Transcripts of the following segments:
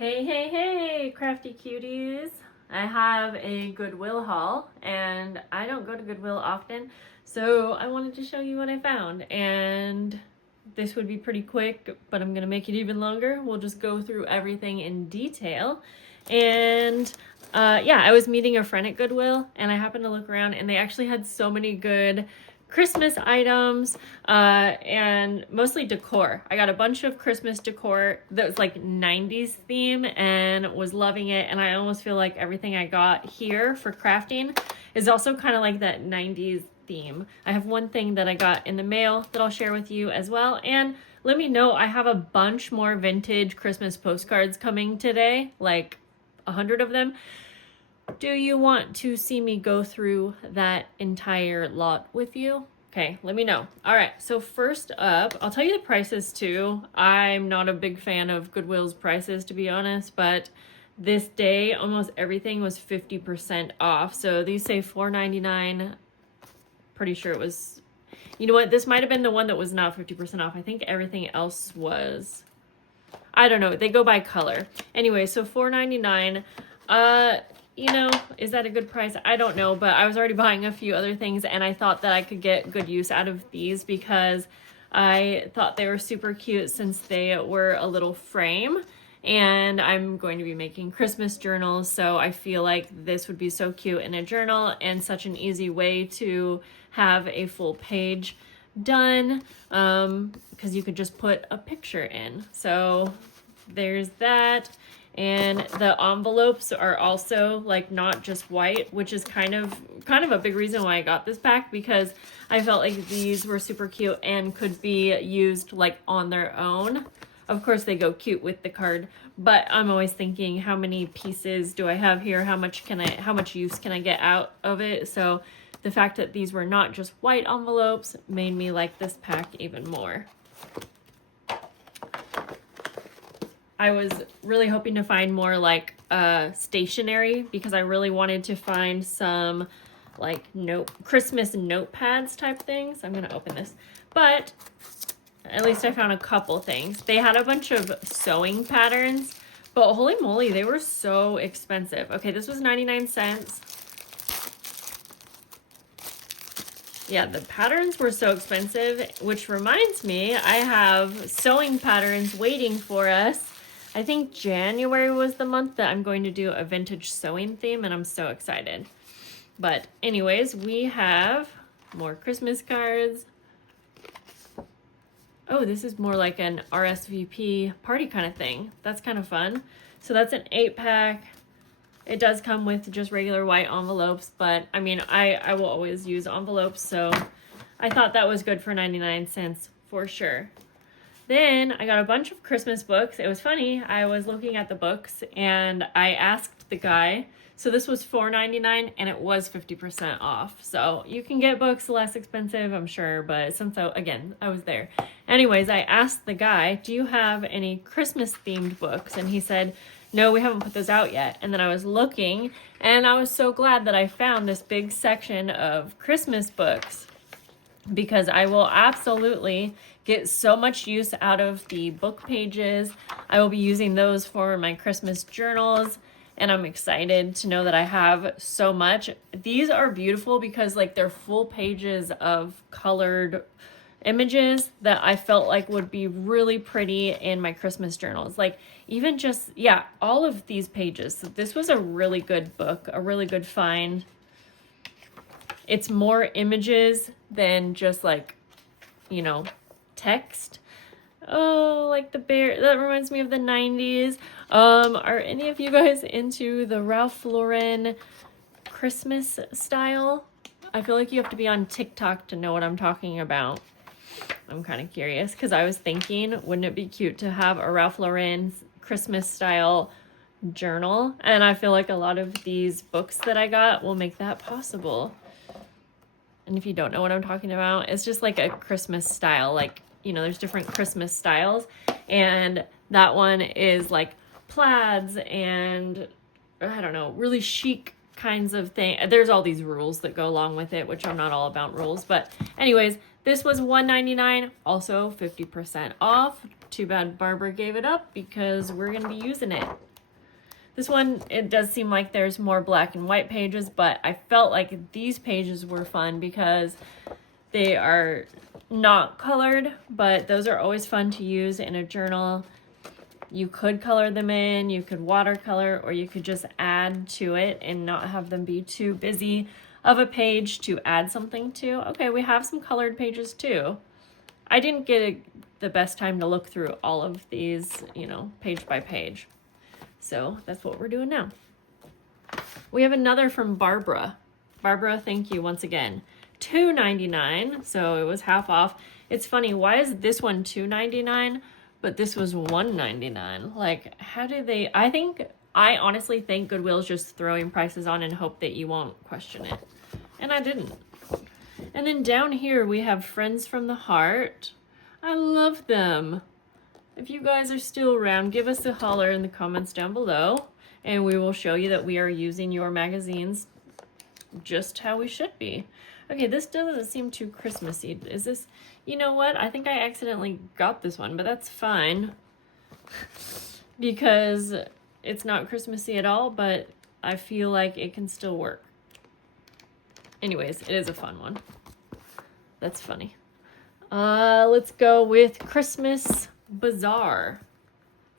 Hey, hey, hey, crafty cuties. I have a Goodwill haul, and I don't go to Goodwill often, so I wanted to show you what I found. And this would be pretty quick, but I'm gonna make it even longer. We'll just go through everything in detail. And yeah, I was meeting a friend at Goodwill, and I happened to look around, and they actually had so many good Christmas items and mostly decor. I got a bunch of Christmas decor that was like 90s theme and was loving it. And I almost feel like everything I got here for crafting is also kind of like that 90s theme. I have one thing that I got in the mail that I'll share with you as well. And let me know, I have a bunch more vintage Christmas postcards coming today, like 100 of them. Do you want to see me go through that entire lot with you? Okay, let me know. All right, so first up, I'll tell you the prices too. I'm not a big fan of Goodwill's prices, to be honest, but this day, almost everything was 50% off. So these say $4.99. Pretty sure it was, you know what? This might have been the one that was not 50% off. I think everything else was, I don't know. They go by color. Anyway, so $4.99. You know, is that a good price? I don't know, but I was already buying a few other things, and I thought that I could get good use out of these because I thought they were super cute since they were a little frame, and I'm going to be making Christmas journals, so I feel like this would be so cute in a journal and such an easy way to have a full page done, because you could just put a picture in. So there's that. And the envelopes are also like not just white, which is kind of a big reason why I got this pack, because I felt like these were super cute and could be used like on their own. Of course they go cute with the card, but I'm always thinking, how many pieces do I have here? How much use can I get out of it? So the fact that these were not just white envelopes made me like this pack even more. I was really hoping to find more like stationery, because I really wanted to find some like Christmas notepads type things. I'm gonna open this, but at least I found a couple things. They had a bunch of sewing patterns, but holy moly, they were so expensive. Okay, this was 99 cents. Yeah, the patterns were so expensive, which reminds me, I have sewing patterns waiting for us. I think January was the month that I'm going to do a vintage sewing theme, and I'm so excited. But anyways, we have more Christmas cards. Oh, this is more like an RSVP party kind of thing. That's kind of fun. So that's an 8-pack. It does come with just regular white envelopes, but I mean, I will always use envelopes, so I thought that was good for 99 cents for sure. Then I got a bunch of Christmas books. It was funny, I was looking at the books and I asked the guy, so this was $4.99 and it was 50% off. So you can get books less expensive, I'm sure, but since I was there. Anyways, I asked the guy, do you have any Christmas themed books? And he said, no, we haven't put those out yet. And then I was looking, and I was so glad that I found this big section of Christmas books, because I will absolutely get so much use out of the book pages. I will be using those for my Christmas journals, and I'm excited to know that I have so much. These are beautiful because like they're full pages of colored images that I felt like would be really pretty in my Christmas journals. Like even just, yeah, all of these pages. So this was a really good book, a really good find. It's more images than just like, you know, text. Oh, like the bear, that reminds me of the 90s. Are any of you guys into the Ralph Lauren Christmas style? I feel like you have to be on TikTok to know what I'm talking about. I'm kind of curious, because I was thinking, wouldn't it be cute to have a Ralph Lauren Christmas style journal? And I feel like a lot of these books that I got will make that possible. And if you don't know what I'm talking about, it's just like a Christmas style, like, you know, there's different Christmas styles, and that one is like plaids and I don't know, really chic kinds of thing. There's all these rules that go along with it, which I'm not all about rules, but anyways, this was $1.99, also 50% off. Too bad Barbara gave it up because we're gonna be using it. This one, it does seem like there's more black and white pages, but I felt like these pages were fun because they are not colored, but those are always fun to use in a journal. You could color them in, you could watercolor, or you could just add to it and not have them be too busy of a page to add something to. Okay, we have some colored pages too. I didn't get the best time to look through all of these, you know, page by page. So that's what we're doing now. We have another from Barbara. Barbara, thank you once again. $2.99, so it was half off. It's funny, why is this one $2.99, but this was $1.99? Like, how do they, I honestly think Goodwill's just throwing prices on and hope that you won't question it. And I didn't. And then down here we have Friends from the Heart. I love them. If you guys are still around, give us a holler in the comments down below, and we will show you that we are using your magazines just how we should be. Okay, this doesn't seem too Christmassy. Is this, you know what? I think I accidentally got this one, but that's fine. Because it's not Christmassy at all, but I feel like it can still work. Anyways, it is a fun one. That's funny. Let's go with Christmas Bazaar.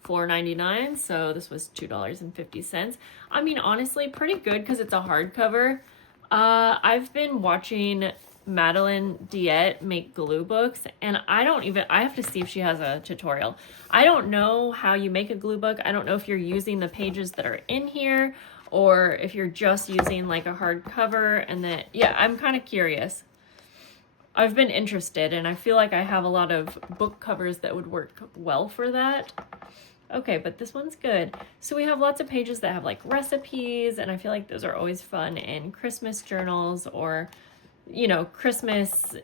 $4.99, so this was $2.50. I mean, honestly, pretty good because it's a hardcover. I've been watching Madeline Diet make glue books, and I have to see if she has a tutorial. I don't know how you make a glue book. I don't know if you're using the pages that are in here or if you're just using like a hardcover, and then, yeah, I'm kind of curious. I've been interested, and I feel like I have a lot of book covers that would work well for that. Okay, but this one's good. So we have lots of pages that have like recipes, and I feel like those are always fun in Christmas journals or, you know, Christmas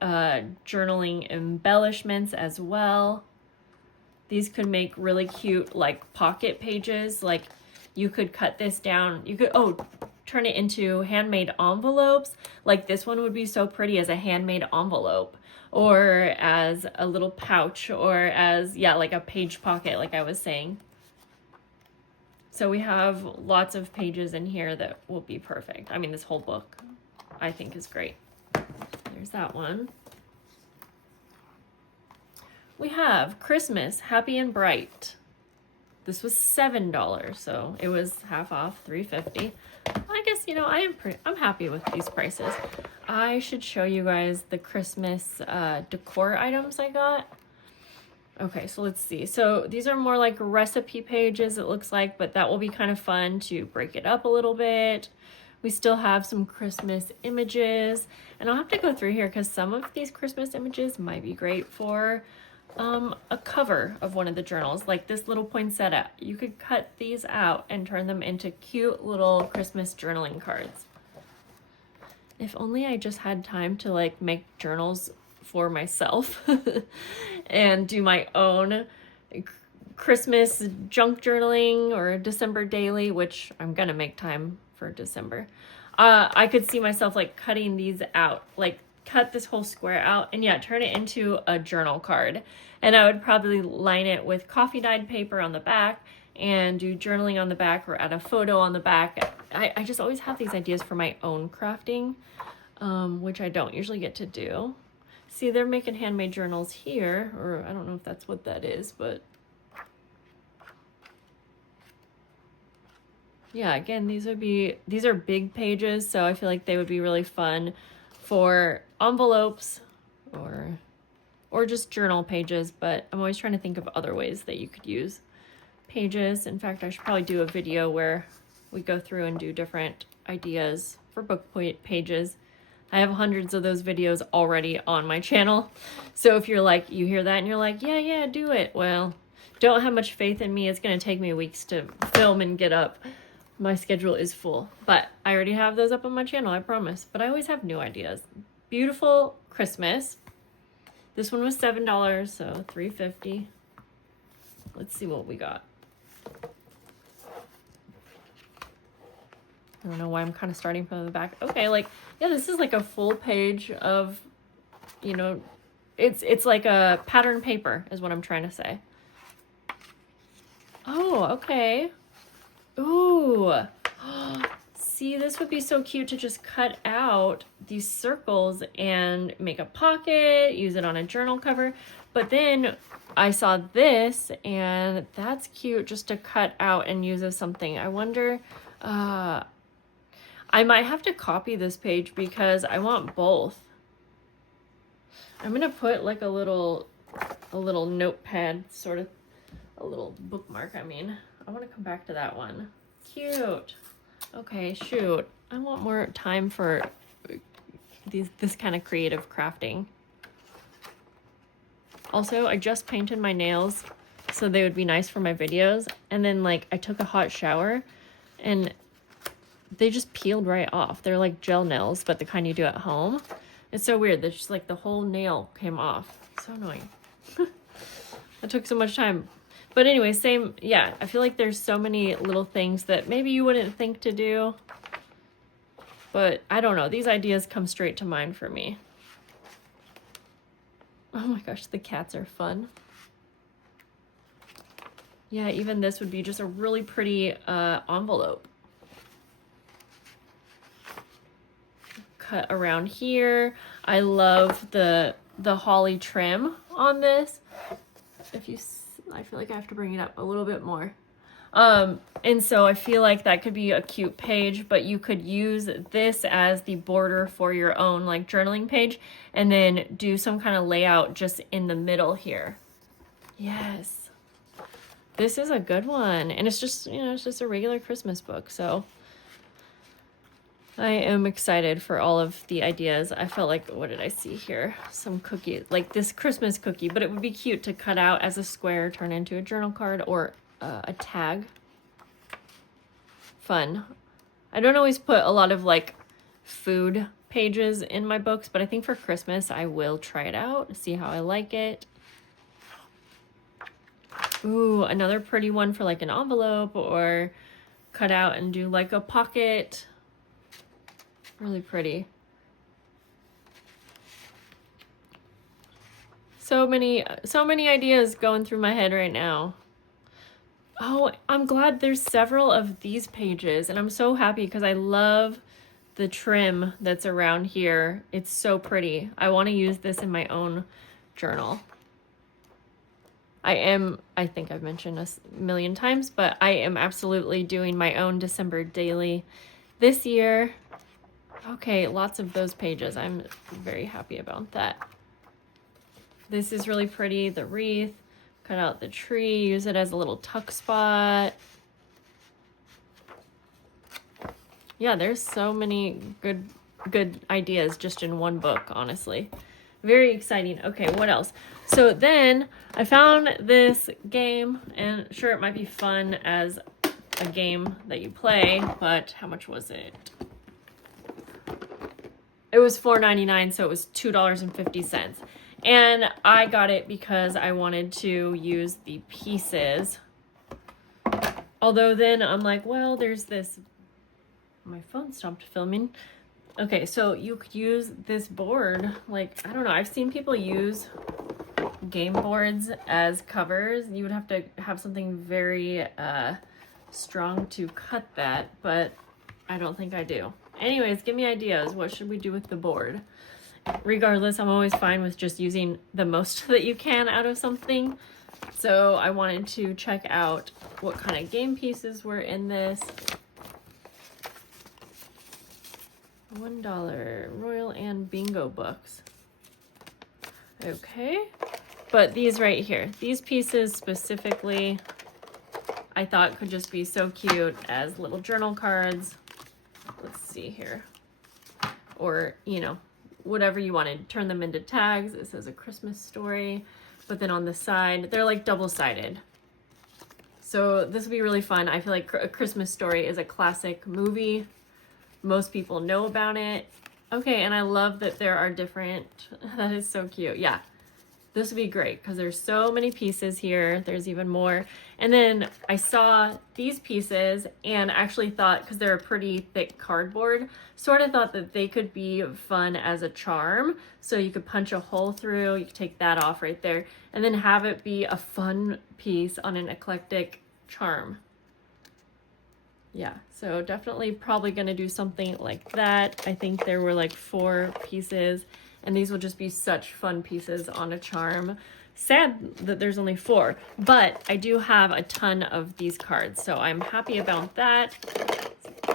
journaling embellishments as well. These could make really cute like pocket pages. Like you could cut this down. You could, turn it into handmade envelopes. Like this one would be so pretty as a handmade envelope, or as a little pouch, or as, yeah, like a page pocket, like I was saying. So we have lots of pages in here that will be perfect. I mean, this whole book I think is great. There's that one. We have Christmas Happy and Bright. This was $7, so it was half off, $3.50. I guess, you know, I'm happy with these prices. I should show you guys the Christmas decor items I got. Okay, so let's see. So these are more like recipe pages, it looks like, but that will be kind of fun to break it up a little bit. We still have some Christmas images, and I'll have to go through here because some of these Christmas images might be great for a cover of one of the journals, like this little poinsettia. You could cut these out and turn them into cute little Christmas journaling cards. If only I just had time to like make journals for myself and do my own Christmas junk journaling or December daily, which I'm gonna make time for December. I could see myself like cutting these out, like cut this whole square out and, yeah, turn it into a journal card. And I would probably line it with coffee dyed paper on the back and do journaling on the back, or add a photo on the back. I just always have these ideas for my own crafting, which I don't usually get to do. See, they're making handmade journals here, or I don't know if that's what that is, but yeah, again, these are big pages, so I feel like they would be really fun for envelopes or just journal pages, but I'm always trying to think of other ways that you could use pages. In fact, I should probably do a video where we go through and do different ideas for book pages. I have hundreds of those videos already on my channel. So if you're like, you hear that and you're like, yeah, do it. Well, don't have much faith in me. It's going to take me weeks to film and get up. My schedule is full, but I already have those up on my channel, I promise. But I always have new ideas. Beautiful Christmas. This one was $7, so $3.50. Let's see what we got. I don't know why I'm kind of starting from the back. Okay, like, yeah, this is like a full page of, you know, it's like a pattern paper is what I'm trying to say. Oh, okay. Ooh. See, this would be so cute to just cut out these circles and make a pocket, use it on a journal cover. But then I saw this, and that's cute just to cut out and use as something. I wonder, I might have to copy this page because I want both. I'm gonna put like a little notepad, sort of a little bookmark. I mean, I want to come back to that one. Cute. Okay, shoot. I want more time for this kind of creative crafting. Also, I just painted my nails so they would be nice for my videos. And then like I took a hot shower and they just peeled right off. They're like gel nails, but the kind you do at home. It's so weird. There's just like the whole nail came off. So annoying. That took so much time. But anyway, same, yeah, I feel like there's so many little things that maybe you wouldn't think to do. But I don't know. These ideas come straight to mind for me. Oh my gosh, the cats are fun. Yeah, even this would be just a really pretty envelope. Cut around here. I love the holly trim on this. If you, I feel like I have to bring it up a little bit more. And so I feel like that could be a cute page, but you could use this as the border for your own like journaling page and then do some kind of layout just in the middle here. Yes. This is a good one. And it's just, you know, it's just a regular Christmas book. So I am excited for all of the ideas. I felt like, what did I see here? Some cookie, like this Christmas cookie, but it would be cute to cut out as a square, turn into a journal card or a tag. Fun. I don't always put a lot of like food pages in my books, but I think for Christmas I will try it out, see how I like it. Ooh, another pretty one for like an envelope or cut out and do like a pocket. Really pretty. So many ideas going through my head right now. Oh, I'm glad there's several of these pages, and I'm so happy because I love the trim that's around here. It's so pretty. I want to use this in my own journal. I think I've mentioned this a million times, but I am absolutely doing my own December daily this year. Okay, lots of those pages. I'm very happy about that. This is really pretty, the wreath. Cut out the tree, use it as a little tuck spot. Yeah, there's so many good ideas just in one book, honestly. Very exciting. Okay, what else? So then I found this game, and sure, it might be fun as a game that you play, but how much was it? It was $4.99, so it was $2.50. And I got it because I wanted to use the pieces. Although then I'm like, well, there's this, my phone stopped filming. Okay, so you could use this board. Like, I don't know, I've seen people use game boards as covers. You would have to have something very strong to cut that, but I don't think I do. Anyways, give me ideas. What should we do with the board? Regardless, I'm always fine with just using the most that you can out of something. So I wanted to check out what kind of game pieces were in this. $1 Royal and Bingo books. Okay, but these right here, these pieces specifically, I thought could just be so cute as little journal cards. Let's see here. Or, you know, whatever you wanted. Turn them into tags. It says a Christmas story. But then on the side, they're like double-sided. So this would be really fun. I feel like A Christmas Story is a classic movie. Most people know about it. Okay, and I love that there are different... That is so cute. Yeah. This would be great because there's so many pieces here. There's even more. And then I saw these pieces and actually thought, because they're a pretty thick cardboard, sort of thought that they could be fun as a charm. So you could punch a hole through, you could take that off right there, and then have it be a fun piece on an eclectic charm. yeah, so definitely probably gonna do something like that. I think there were like 4 pieces, and these will just be such fun pieces on a charm. Sad that there's only 4, but I do have a ton of these cards, so I'm happy about that.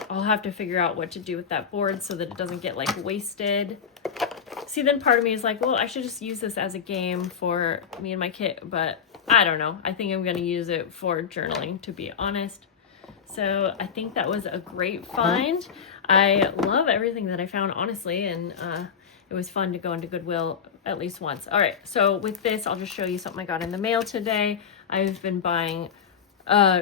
I'll have to figure out what to do with that board so that it doesn't get like wasted. See, then part of me is like, well, I should just use this as a game for me and my kit, but I don't know. I think I'm gonna use it for journaling, to be honest. So I think that was a great find. I love everything that I found, honestly, and it was fun to go into Goodwill at least once. All right, so with this, I'll just show you something I got in the mail today. I've been buying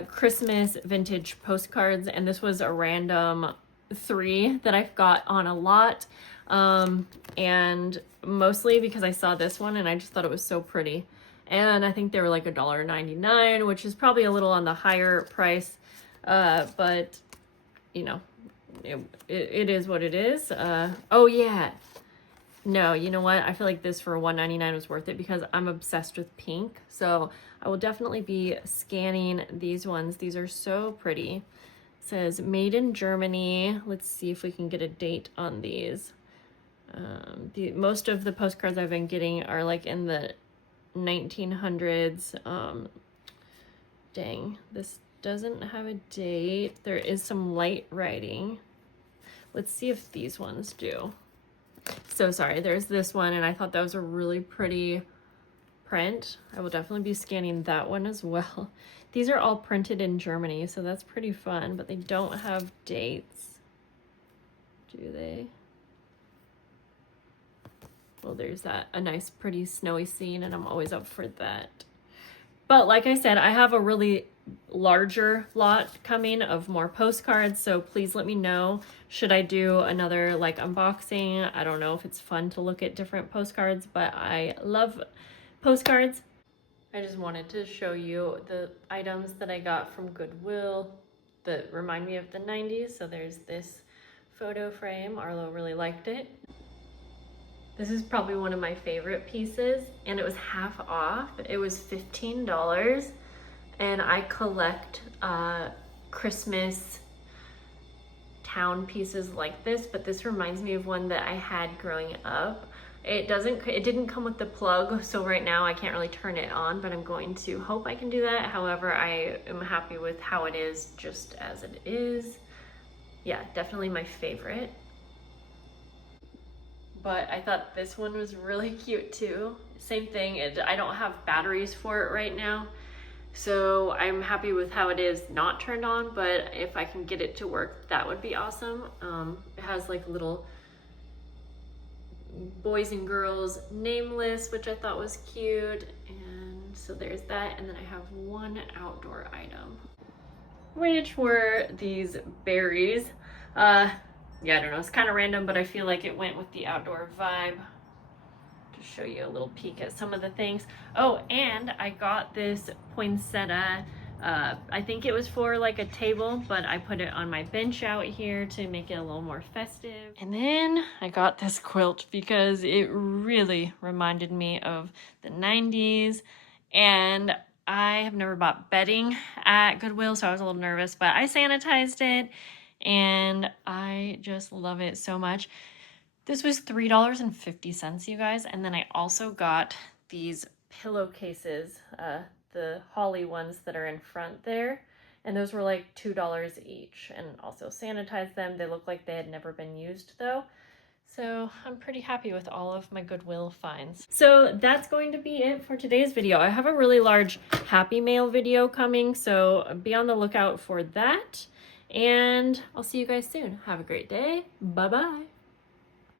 Christmas vintage postcards, and this was a random 3 that I've got on a lot, and mostly because I saw this one and I just thought it was so pretty. And I think they were like $1.99, which is probably a little on the higher price. But you know, it is what it is. Oh yeah, no, you know what? I feel like this for $1.99 was worth it because I'm obsessed with pink. So I will definitely be scanning these ones. These are so pretty. It says made in Germany. Let's see if we can get a date on these. Most of the postcards I've been getting are like in the 1900s. Dang, this doesn't have a date. There is some light writing. Let's see if these ones do. So sorry, there's this one, and I thought that was a really pretty print. I will definitely be scanning that one as well. These are all printed in Germany, so that's pretty fun, but they don't have dates. Do they? Well, there's that, a nice pretty snowy scene, and I'm always up for that. But like I said, I have a really larger lot coming of more postcards, so please let me know, should I do another like unboxing? I don't know if it's fun to look at different postcards, but I love postcards. I just wanted to show you the items that I got from Goodwill that remind me of the 90s. So there's this photo frame. Arlo really liked it. This is probably one of my favorite pieces, and it was half off. It was $15, and I collect Christmas town pieces like this, but this reminds me of one that I had growing up. It didn't come with the plug, so right now I can't really turn it on, but I'm going to hope I can do that. However, I am happy with how it is just as it is. Yeah, definitely my favorite. But I thought this one was really cute too. Same thing, I don't have batteries for it right now, so I'm happy with how it is not turned on, but if I can get it to work, that would be awesome. It has like little boys and girls name list, which I thought was cute, and so there's that. And then I have one outdoor item, which were these berries. Yeah, I don't know, it's kind of random, but I feel like it went with the outdoor vibe. To show you a little peek at some of the things. Oh, and I got this poinsettia. I think it was for like a table, but I put it on my bench out here to make it a little more festive. And then I got this quilt because it really reminded me of the 90s. And I have never bought bedding at Goodwill, so I was a little nervous, but I sanitized it. And I just love it so much. This was $3.50, you guys. And then I also got these pillowcases, the holly ones that are in front there. And those were like $2 each, and also sanitized them. They look like they had never been used though. So I'm pretty happy with all of my Goodwill finds. So that's going to be it for today's video. I have a really large Happy Mail video coming, so be on the lookout for that. And I'll see you guys soon. Have a great day. Bye-bye.